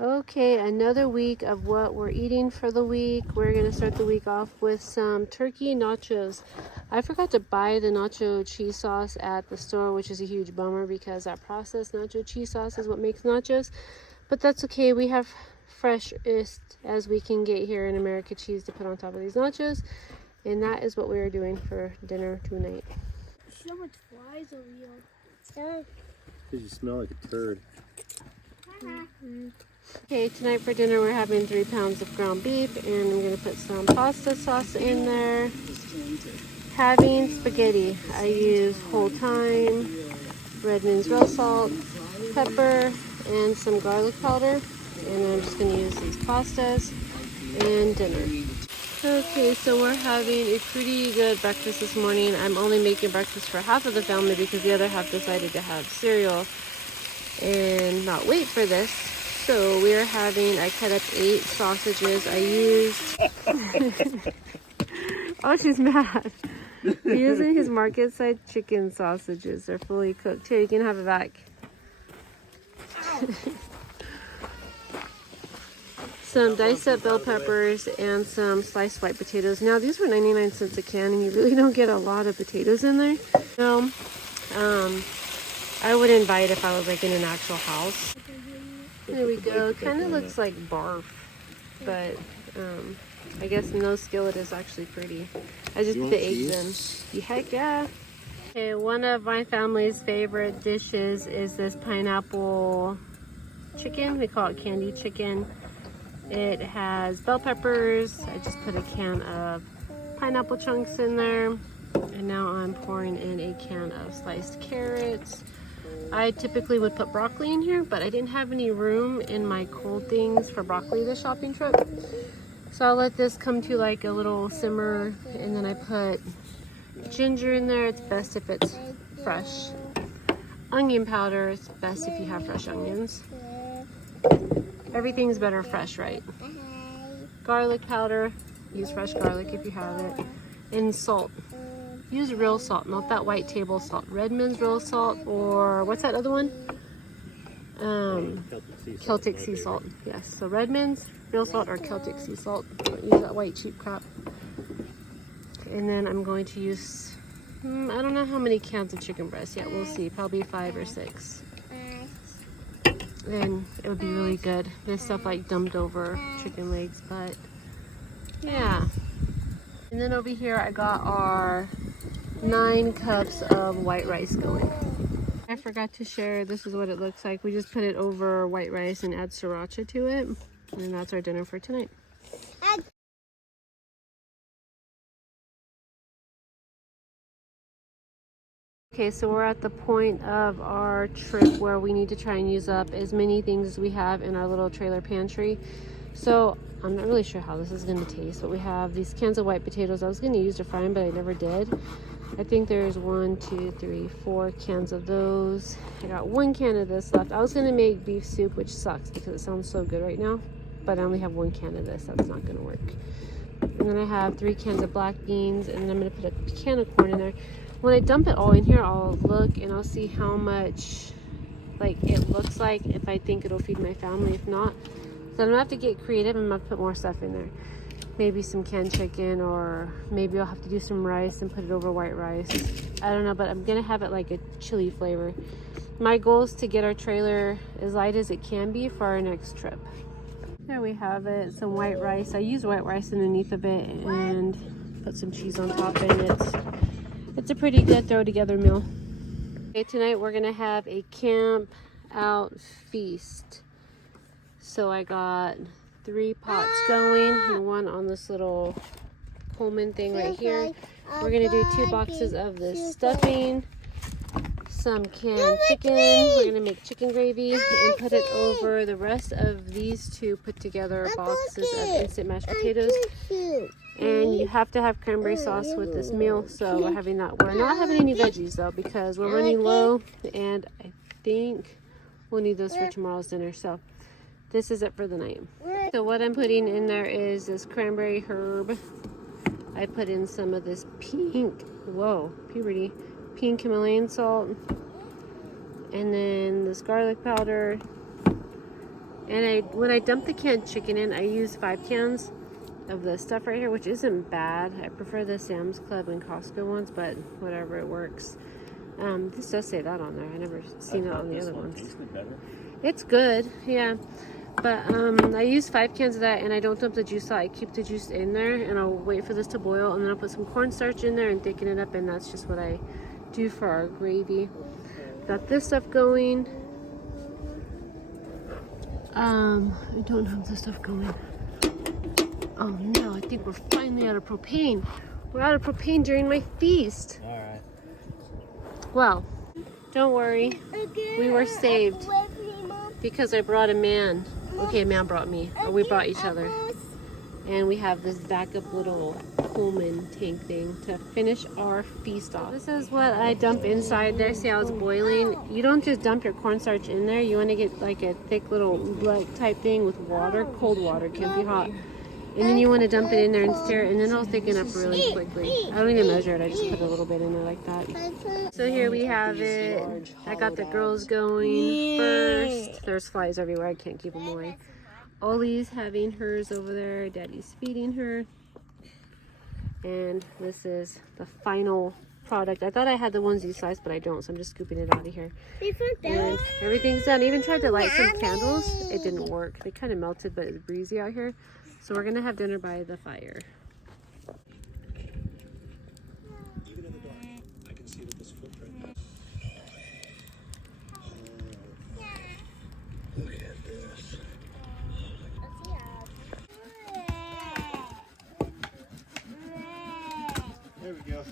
Okay, another week of what we're eating for the week. We're gonna start the week off with some turkey nachos. I forgot to buy the nacho cheese sauce at the store, which is a huge bummer because that processed nacho cheese sauce is what makes nachos. But that's okay, we have freshest as we can get here in America cheese to put on top of these nachos. And that is what we are doing for dinner tonight. So much flies over here. Because you smell like a turd. Okay, tonight for dinner we're having 3 pounds of ground beef, and I'm gonna put some pasta sauce in there. Having spaghetti, I use whole thyme, Redmond's roll salt, pepper, and some garlic powder. And I'm just gonna use these pastas and dinner. Okay, so we're having a pretty good breakfast this morning. I'm only making breakfast for half of the family because the other half decided to have cereal and not wait for this. So we are having, I cut up 8 sausages. I used, oh, she's mad. Using his market side chicken sausages. They're fully cooked. Here, you can have it back. Some diced up bell peppers and some sliced white potatoes. Now these were 99 cents a can and you really don't get a lot of potatoes in there. So, I wouldn't buy it if I was like in an actual house. There we go. It kind of looks like barf, but I guess no skillet is actually pretty. I just put the eggs in. Heck yeah. Okay, one of my family's favorite dishes is this pineapple chicken. We call it candy chicken. It has bell peppers. I just put a can of pineapple chunks in there. And now I'm pouring in a can of sliced carrots. I typically would put broccoli in here, but I didn't have any room in my cold things for broccoli this shopping trip. So I'll let this come to like a little simmer, and then I put ginger in there. It's best if it's fresh. Onion powder, it's best if you have fresh onions. Everything's better fresh, right? Garlic powder, use fresh garlic if you have it. And salt. Use real salt, not that white table salt. Redmond's real salt, or what's that other one? Celtic sea salt. Yes, so Redmond's real salt or Celtic sea salt. Don't use that white cheap crap. And then I'm going to use, I don't know how many cans of chicken breast yet. We'll see, probably 5 or 6. And it would be really good. This stuff like dumped over chicken legs, but yeah. And then over here I got our 9 cups of white rice going. I forgot to share, this is what it looks like. We just put it over white rice and add sriracha to it. And that's our dinner for tonight. Okay, so we're at the point of our trip where we need to try and use up as many things as we have in our little trailer pantry. So I'm not really sure how this is going to taste, but we have these cans of white potatoes. I was going to use to fry them, but I never did. I think there's 1, 2, 3, 4 cans of those. I got 1 can of this left. I was going to make beef soup, which sucks because it sounds so good right now, but I only have 1 can of this. That's not going to work. And then I have 3 cans of black beans, and then I'm going to put a can of corn in there. When I dump it all in here, I'll look and I'll see how much like it looks like, if I think it'll feed my family. If not, so I'm gonna have to get creative and I'm gonna put more stuff in there. Maybe some canned chicken, or maybe I'll have to do some rice and put it over white rice. I don't know, but I'm gonna have it like a chili flavor. My goal is to get our trailer as light as it can be for our next trip. There we have it, some white rice. I use white rice underneath of it and put some cheese on top, and it's a pretty good throw together meal. Okay, tonight we're gonna have a camp out feast. So I got 3 pots going and 1 on this little Pullman thing right here. We're gonna do 2 boxes of this stuffing, some canned chicken. We're gonna make chicken gravy and put it over the rest of these 2 put together boxes of instant mashed potatoes. And you have to have cranberry sauce with this meal, so we're having that. We're not having any veggies though because we're running low, and I think we'll need those for tomorrow's dinner. So this is it for the night. So what I'm putting in there is this cranberry herb. I put in some of this pink, whoa, puberty, pink Himalayan salt, and then this garlic powder, And when I dump the canned chicken in, I use 5 cans of the stuff right here, which isn't bad. I prefer the Sam's Club and Costco ones, but whatever, it works. This does say that on there. I never seen it on the other ones. Tasted better. It's good, yeah. But I use 5 cans of that, and I don't dump the juice out. I keep the juice in there, and I'll wait for this to boil, and then I'll put some cornstarch in there and thicken it up, and that's just what I do for our gravy. Got this stuff going. I don't have this stuff going. Oh no, I think we're finally out of propane. We're out of propane during my feast. All right. Well, don't worry. We were saved because I brought a man. Okay, a man brought me. Or we brought each other. And we have this backup little Coleman tank thing to finish our feast off. This is what I dump inside there. See how it's boiling? You don't just dump your cornstarch in there. You want to get like a thick little oobleck type thing with water. Cold water, can't be hot. And then you want to dump it in there and stir it, and then it'll thicken up really quickly. I don't even measure it, I just put a little bit in there like that. So here we have it. I got the girls going first. There's flies everywhere, I can't keep them away. Ollie's having hers over there. Daddy's feeding her. And this is the final product. I thought I had the onesie slice, but I don't, so I'm just scooping it out of here. And everything's done. I even tried to light some candles. It didn't work. They kind of melted, but it's breezy out here. So we're gonna have dinner by the fire. Even in the dark, I can see that this footprint. Look at this. There we go.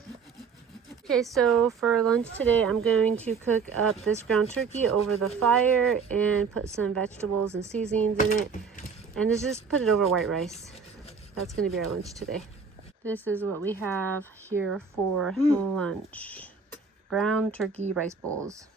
Okay, so for lunch today, I'm going to cook up this ground turkey over the fire and put some vegetables and seasonings in it. And just put it over white rice. That's going to be our lunch today. This is what we have here for lunch. Ground turkey rice bowls.